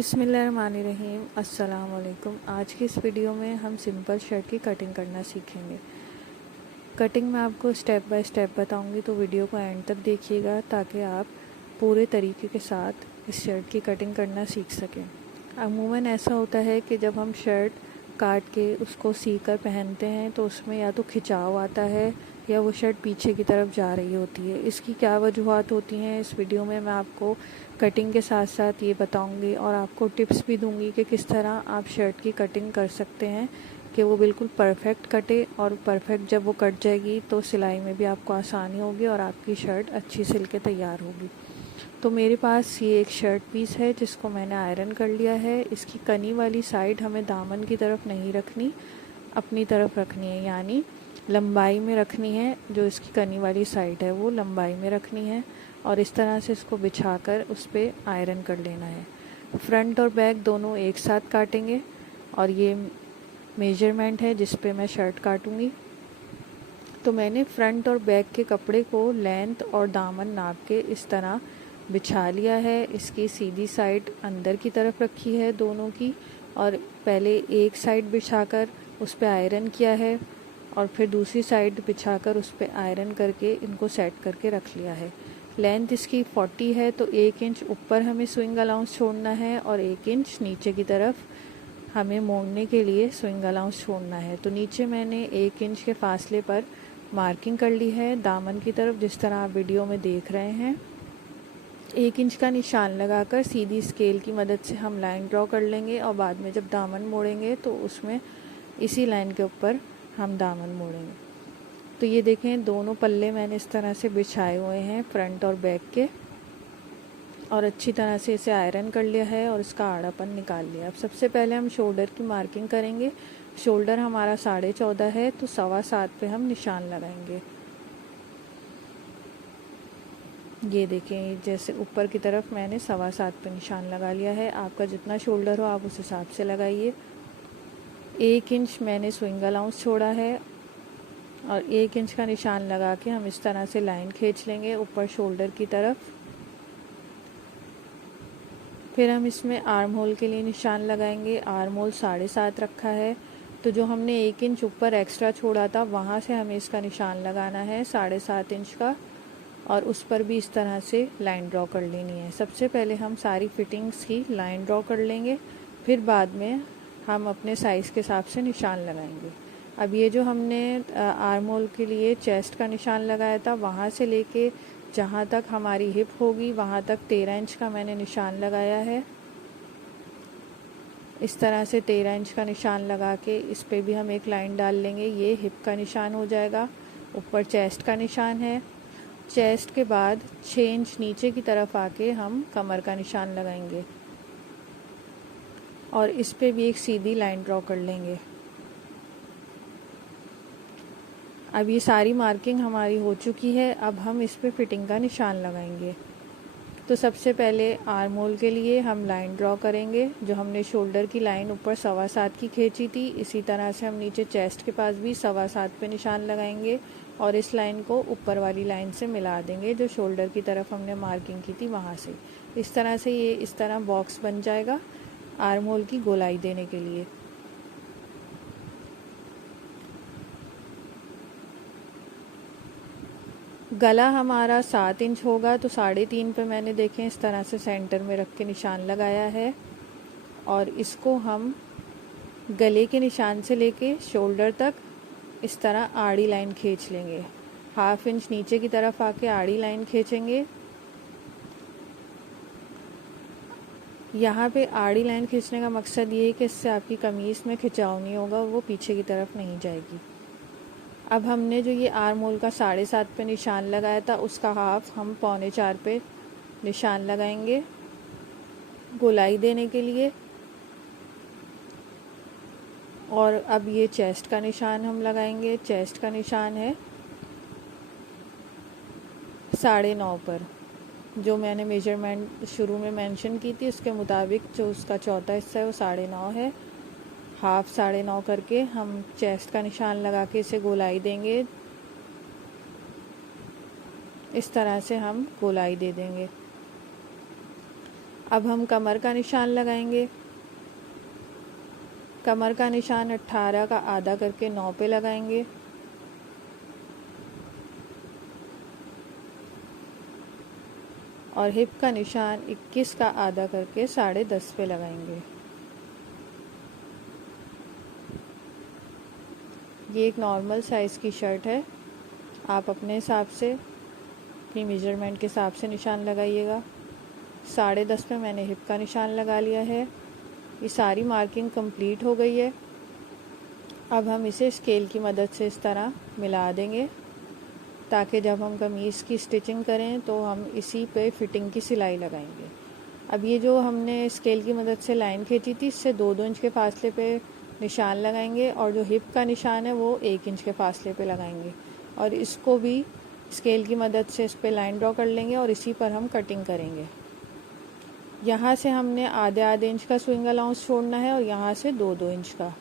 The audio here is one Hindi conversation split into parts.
बिस्मिल्लाहिर्रहमानिर्रहीम। अस्सलाम वालेकुम। आज की इस वीडियो में हम सिंपल शर्ट की कटिंग करना सीखेंगे। कटिंग में आपको स्टेप बाय स्टेप बताऊंगी, तो वीडियो को एंड तक देखिएगा ताकि आप पूरे तरीके के साथ इस शर्ट की कटिंग करना सीख सकें। अमूमन ऐसा होता है कि जब हम शर्ट काट के उसको सीकर पहनते हैं तो उसमें या तो खिंचाव आता है या वो शर्ट पीछे की तरफ जा रही होती है। इसकी क्या वजूहत होती हैं, इस वीडियो में मैं आपको कटिंग के साथ साथ ये बताऊंगी और आपको टिप्स भी दूंगी कि किस तरह आप शर्ट की कटिंग कर सकते हैं कि वो बिल्कुल परफेक्ट कटे, और परफेक्ट जब वो कट जाएगी तो सिलाई में भी आपको आसानी होगी और आपकी शर्ट अच्छी सिल के तैयार होगी। तो मेरे पास ये एक शर्ट पीस है जिसको मैंने आयरन कर लिया है। इसकी कनी वाली साइड हमें दामन की तरफ नहीं रखनी, अपनी तरफ रखनी है, यानी लंबाई में रखनी है। जो इसकी कनी वाली साइड है वो लंबाई में रखनी है और इस तरह से इसको बिछाकर उस पर आयरन कर लेना है। फ्रंट और बैक दोनों एक साथ काटेंगे और ये मेजरमेंट है जिस पे मैं शर्ट काटूंगी। तो मैंने फ्रंट और बैक के कपड़े को लेंथ और दामन नाप के इस तरह बिछा लिया है। इसकी सीधी साइड अंदर की तरफ रखी है दोनों की, और पहले एक साइड बिछाकर उस पर आयरन किया है और फिर दूसरी साइड बिछाकर उस पर आयरन करके इनको सेट करके रख लिया है। लेंथ इसकी 40 है, तो 1 इंच ऊपर हमें स्विंग अलाउंस छोड़ना है और 1 इंच नीचे की तरफ हमें मोड़ने के लिए स्विंग अलाउंस छोड़ना है। तो नीचे मैंने 1 इंच के फासले पर मार्किंग कर ली है दामन की तरफ, जिस तरह आप वीडियो में देख रहे हैं। 1 इंच का निशान लगाकर सीधी स्केल की मदद से हम लाइन ड्रॉ कर लेंगे और बाद में जब दामन मोड़ेंगे तो उसमें इसी लाइन के ऊपर हम दामन मोड़ेंगे। तो ये देखें, दोनों पल्ले मैंने इस तरह से बिछाए हुए हैं फ्रंट और बैक के, और अच्छी तरह से इसे आयरन कर लिया है और इसका आड़ापन निकाल लिया। अब सबसे पहले हम शोल्डर की मार्किंग करेंगे। शोल्डर हमारा 14.5 है, तो 7.25 पे हम निशान लगाएंगे। ये देखें, जैसे ऊपर की तरफ मैंने 7.25 पे निशान लगा लिया है। आपका जितना शोल्डर हो आप उस हिसाब से लगाइए। 1 इंच मैंने स्विंग अलाउंस छोड़ा है और 1 इंच का निशान लगा के हम इस तरह से लाइन खींच लेंगे ऊपर शोल्डर की तरफ। फिर हम इसमें आर्म होल के लिए निशान लगाएंगे। आर्म होल 7.5 रखा है, तो जो हमने 1 इंच ऊपर एक्स्ट्रा छोड़ा था वहाँ से हमें इसका निशान लगाना है 7.5 इंच का, और उस पर भी इस तरह से लाइन ड्रॉ कर लेनी है। सबसे पहले हम सारी फिटिंग्स की लाइन ड्रॉ कर लेंगे, फिर बाद में हम अपने साइज़ के हिसाब से निशान लगाएंगे। अब ये जो हमने आर्म होल के लिए चेस्ट का निशान लगाया था, वहाँ से लेके जहाँ तक हमारी हिप होगी वहाँ तक 13 इंच का मैंने निशान लगाया है। इस तरह से 13 इंच का निशान लगा के इस पे भी हम एक लाइन डाल लेंगे। ये हिप का निशान हो जाएगा। ऊपर चेस्ट का निशान है। चेस्ट के बाद 6 इंच नीचे की तरफ आके हम कमर का निशान लगाएंगे और इस पे भी एक सीधी लाइन ड्रॉ कर लेंगे। अब ये सारी मार्किंग हमारी हो चुकी है। अब हम इस पे फिटिंग का निशान लगाएंगे। तो सबसे पहले आर्म होल के लिए हम लाइन ड्रॉ करेंगे। जो हमने शोल्डर की लाइन ऊपर 7.25 की खींची थी, इसी तरह से हम नीचे चेस्ट के पास भी 7.25 पे निशान लगाएंगे और इस लाइन को ऊपर वाली लाइन से मिला देंगे जो शोल्डर की तरफ हमने मार्किंग की थी वहाँ से। इस तरह से ये इस तरह बॉक्स बन जाएगा आर्म होल की गोलाई देने के लिए। गला हमारा 7 इंच होगा, तो 3.5 पे मैंने देखें इस तरह से सेंटर में रख के निशान लगाया है, और इसको हम गले के निशान से लेके शोल्डर तक इस तरह आड़ी लाइन खींच लेंगे। 1/2 इंच नीचे की तरफ आके आड़ी लाइन खींचेंगे। यहाँ पे आड़ी लाइन खींचने का मकसद ये है कि इससे आपकी कमीज़ में खिंचाव नहीं होगा, वो पीछे की तरफ नहीं जाएगी। अब हमने जो ये आर्म होल का 7.5 पे निशान लगाया था, उसका हाफ हम 3.25 पे निशान लगाएंगे गोलाई देने के लिए। और अब ये चेस्ट का निशान हम लगाएंगे। चेस्ट का निशान है 9.5 पर। जो मैंने मेजरमेंट शुरू में मेंशन की थी उसके मुताबिक जो उसका चौथा हिस्सा है वो 9.5 है। हाफ 9.5 करके हम चेस्ट का निशान लगा के इसे गोलाई देंगे। इस तरह से हम गोलाई दे देंगे। अब हम कमर का निशान लगाएंगे। कमर का निशान 18 का आधा करके 9 पे लगाएंगे। और हिप का निशान 21 का आधा करके 10.5 पे लगाएंगे। ये एक नॉर्मल साइज़ की शर्ट है, आप अपने हिसाब से अपनी मेजरमेंट के हिसाब से निशान लगाइएगा। 10.5 पे मैंने हिप का निशान लगा लिया है। ये सारी मार्किंग कंप्लीट हो गई है। अब हम इसे स्केल की मदद से इस तरह मिला देंगे ताकि जब हम कमीज़ की स्टिचिंग करें तो हम इसी पे फिटिंग की सिलाई लगाएंगे। अब ये जो हमने स्केल की मदद से लाइन खींची थी, इससे 2-2 इंच के फासले पे निशान लगाएंगे और जो हिप का निशान है वो 1 इंच के फासले पे लगाएंगे और इसको भी स्केल की मदद से इस पे लाइन ड्रॉ कर लेंगे और इसी पर हम कटिंग करेंगे। यहाँ से हमने आधे इंच का स्विंग अलाउंस छोड़ना है और यहाँ से 2-2 इंच का।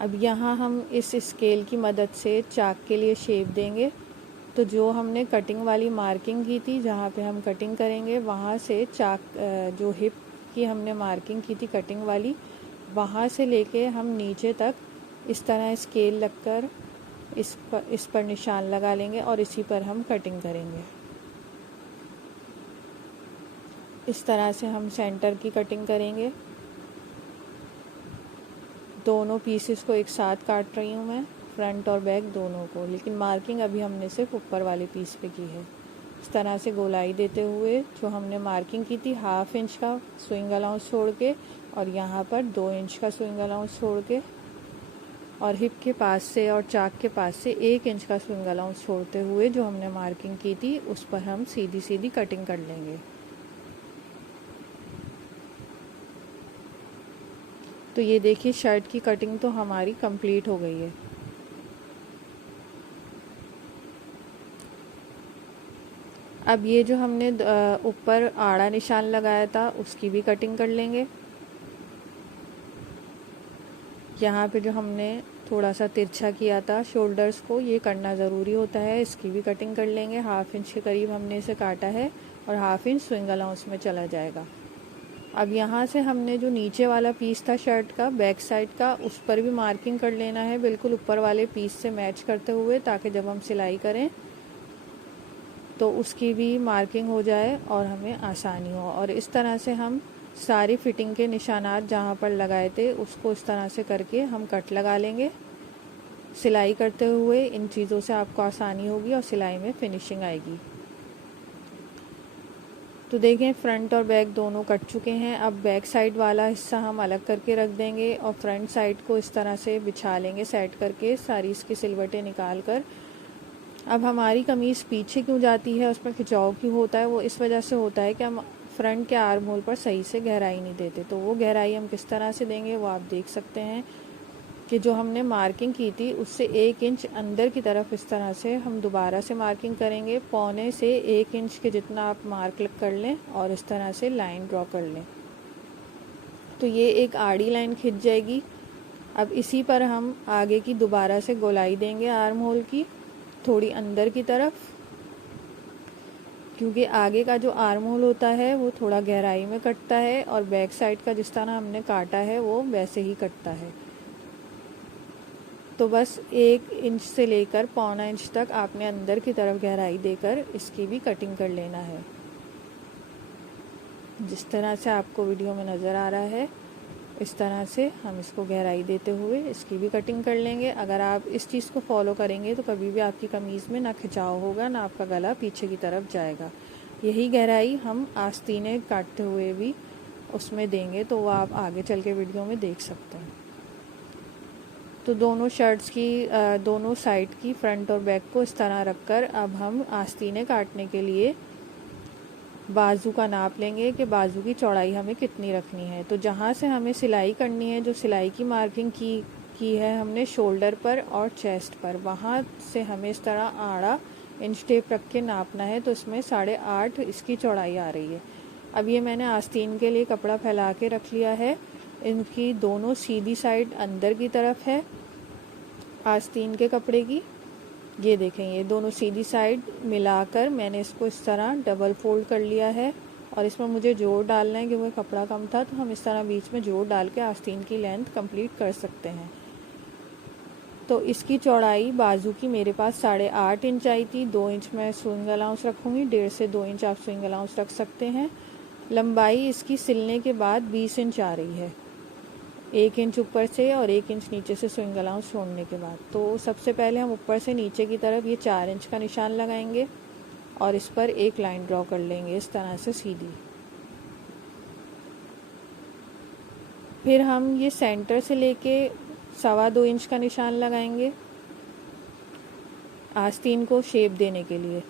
अब यहाँ हम इस स्केल की मदद से चाक के लिए शेप देंगे। तो जो हमने कटिंग वाली मार्किंग की थी, जहाँ पे हम कटिंग करेंगे, वहाँ से चाक जो हिप की हमने मार्किंग की थी कटिंग वाली, वहाँ से लेके हम नीचे तक इस तरह स्केल लगकर इस पर निशान लगा लेंगे और इसी पर हम कटिंग करेंगे। इस तरह से हम सेंटर की कटिंग करेंगे। दोनों पीसेस को एक साथ काट रही हूँ मैं, फ्रंट और बैक दोनों को, लेकिन मार्किंग अभी हमने सिर्फ ऊपर वाले पीस पे की है। इस तरह से गोलाई देते हुए जो हमने मार्किंग की थी 1/2 इंच का स्विंग अलाउंस छोड़ के और यहाँ पर 2 इंच का स्विंग अलाउंस छोड़ के और हिप के पास से और चाक के पास से 1 इंच का स्विंग अलाउंस छोड़ते हुए जो हमने मार्किंग की थी उस पर हम सीधी सीधी कटिंग कर लेंगे। तो ये देखिए शर्ट की कटिंग तो हमारी कंप्लीट हो गई है। अब ये जो हमने ऊपर आड़ा निशान लगाया था उसकी भी कटिंग कर लेंगे। यहाँ पे जो हमने थोड़ा सा तिरछा किया था शोल्डर्स को, ये करना ज़रूरी होता है, इसकी भी कटिंग कर लेंगे। 1/2 इंच के करीब हमने इसे काटा है और 1/2 इंच स्विंग अलाउंस में चला जाएगा। अब यहाँ से हमने जो नीचे वाला पीस था शर्ट का बैक साइड का, उस पर भी मार्किंग कर लेना है बिल्कुल ऊपर वाले पीस से मैच करते हुए, ताकि जब हम सिलाई करें तो उसकी भी मार्किंग हो जाए और हमें आसानी हो। और इस तरह से हम सारी फिटिंग के निशानात जहाँ पर लगाए थे उसको इस तरह से करके हम कट लगा लेंगे। सिलाई करते हुए इन चीज़ों से आपको आसानी होगी और सिलाई में फिनिशिंग आएगी। तो देखें फ्रंट और बैक दोनों कट चुके हैं। अब बैक साइड वाला हिस्सा हम अलग करके रख देंगे और फ्रंट साइड को इस तरह से बिछा लेंगे सेट करके, सारी इसकी सिलवटें निकाल कर। अब हमारी कमीज़ पीछे क्यों जाती है, उसमें खिंचाव क्यों होता है, वो इस वजह से होता है कि हम फ्रंट के आर्म होल पर सही से गहराई नहीं देते। तो वो गहराई हम किस तरह से देंगे वो आप देख सकते हैं कि जो हमने मार्किंग की थी उससे 1 इंच अंदर की तरफ इस तरह से हम दोबारा से मार्किंग करेंगे। पौने से 1 इंच के जितना आप मार्क कर लें और इस तरह से लाइन ड्रॉ कर लें। तो ये एक आड़ी लाइन खिंच जाएगी। अब इसी पर हम आगे की दोबारा से गोलाई देंगे आर्म होल की, थोड़ी अंदर की तरफ, क्योंकि आगे का जो आर्म होल होता है वो थोड़ा गहराई में कटता है और बैक साइड का जिस तरह हमने काटा है वो वैसे ही कटता है। तो बस 1 इंच से लेकर पौना इंच तक आपने अंदर की तरफ गहराई देकर इसकी भी कटिंग कर लेना है। जिस तरह से आपको वीडियो में नज़र आ रहा है इस तरह से हम इसको गहराई देते हुए इसकी भी कटिंग कर लेंगे। अगर आप इस चीज़ को फॉलो करेंगे तो कभी भी आपकी कमीज़ में ना खिंचाव होगा, ना आपका गला पीछे की तरफ जाएगा। यही गहराई हम आस्तीनें काटते हुए भी उसमें देंगे, तो वो आप आगे चल के वीडियो में देख सकते हैं। तो दोनों शर्ट्स की दोनों साइड की फ्रंट और बैक को इस तरह रखकर अब हम आस्तीनें काटने के लिए बाजू का नाप लेंगे कि बाजू की चौड़ाई हमें कितनी रखनी है। तो जहाँ से हमें सिलाई करनी है, जो सिलाई की मार्किंग की है हमने शोल्डर पर और चेस्ट पर, वहाँ से हमें इस तरह आड़ा इंच टेप रख के नापना है। तो इसमें 8.5 इसकी चौड़ाई आ रही है। अब ये मैंने आस्तीन के लिए कपड़ा फैला के रख लिया है। इनकी दोनों सीधी साइड अंदर की तरफ है आस्तीन के कपड़े की ये देखें, ये दोनों सीधी साइड मिलाकर मैंने इसको इस तरह डबल फोल्ड कर लिया है और इसमें मुझे जोड़ डालना है क्योंकि कपड़ा कम था, तो हम इस तरह बीच में जोड़ डाल के आस्तीन की लेंथ कंप्लीट कर सकते हैं। तो इसकी चौड़ाई बाजू की मेरे पास 8.5 इंच आई थी। 2 इंच मैं स्विंग अलाउंस रखूँगी, 1.5 से 2 इंच आप स्विंग अलाउंस रख सकते हैं। लंबाई इसकी सिलने के बाद 20 इंच आ रही है, 1 इंच ऊपर से और 1 इंच नीचे से स्विंग अलाउंस छोड़ने के बाद। तो सबसे पहले हम ऊपर से नीचे की तरफ ये 4 इंच का निशान लगाएंगे और इस पर एक लाइन ड्रॉ कर लेंगे इस तरह से सीधी। फिर हम ये सेंटर से लेके 2.25 इंच का निशान लगाएंगे आस्तीन को शेप देने के लिए,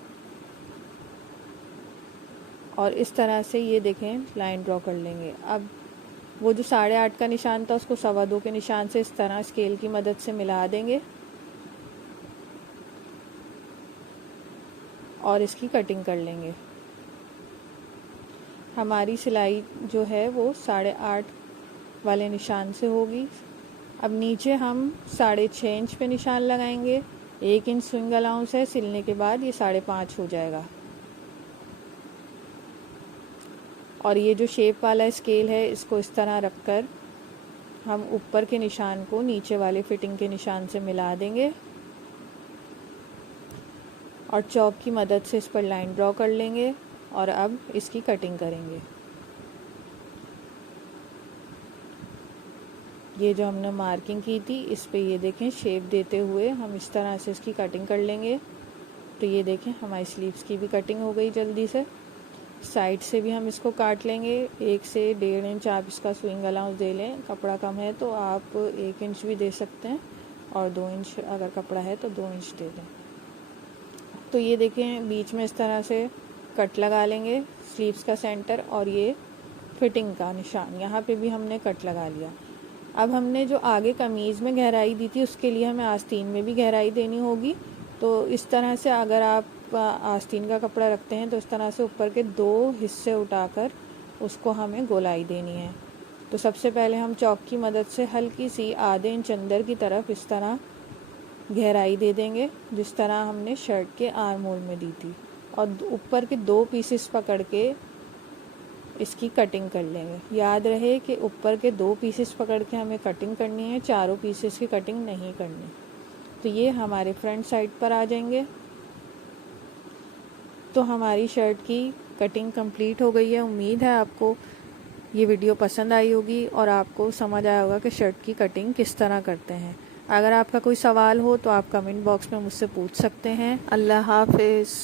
और इस तरह से ये देखें लाइन ड्रॉ कर लेंगे। अब वो जो 8.5 का निशान था उसको 2.25 के निशान से इस तरह स्केल की मदद से मिला देंगे और इसकी कटिंग कर लेंगे। हमारी सिलाई जो है वो 8.5 वाले निशान से होगी। अब नीचे हम 6.5 इंच पे निशान लगाएंगे, 1 इंच स्विंग अलाउंस है, सिलने के बाद ये 5.5 हो जाएगा। और ये जो शेप वाला स्केल है इसको इस तरह रखकर हम ऊपर के निशान को नीचे वाले फिटिंग के निशान से मिला देंगे और चॉक की मदद से इस पर लाइन ड्रॉ कर लेंगे और अब इसकी कटिंग करेंगे। ये जो हमने मार्किंग की थी इस पे ये देखें शेप देते हुए हम इस तरह से इसकी कटिंग कर लेंगे। तो ये देखें हमारी स्लीव्स की भी कटिंग हो गई जल्दी से। साइड से भी हम इसको काट लेंगे, 1 से 1.5 इंच आप इसका स्विंग अलाउंस दे लें। कपड़ा कम है तो आप 1 इंच भी दे सकते हैं और 2 इंच अगर कपड़ा है तो 2 इंच दे दें। तो ये देखें बीच में इस तरह से कट लगा लेंगे स्लीव्स का सेंटर, और ये फिटिंग का निशान यहाँ पे भी हमने कट लगा लिया। अब हमने जो आगे कमीज़ में गहराई दी थी उसके लिए हमें आस्तीन में भी गहराई देनी होगी। तो इस तरह से अगर आप आस्तीन का कपड़ा रखते हैं तो इस तरह से ऊपर के 2 हिस्से उठाकर उसको हमें गोलाई देनी है। तो सबसे पहले हम चॉक की मदद से हल्की सी आधे इंच अंदर की तरफ इस तरह गहराई दे देंगे जिस तरह हमने शर्ट के आर्म होल में दी थी, और ऊपर के 2 पीसेस पकड़ के इसकी कटिंग कर लेंगे। याद रहे कि ऊपर के 2 पीसेस पकड़ के हमें कटिंग करनी है, चारों पीसेस की कटिंग नहीं करनी। तो ये हमारे फ्रंट साइड पर आ जाएंगे। तो हमारी शर्ट की कटिंग कंप्लीट हो गई है। उम्मीद है आपको ये वीडियो पसंद आई होगी और आपको समझ आया होगा कि शर्ट की कटिंग किस तरह करते हैं। अगर आपका कोई सवाल हो तो आप कमेंट बॉक्स में मुझसे पूछ सकते हैं। अल्लाह हाफिज़।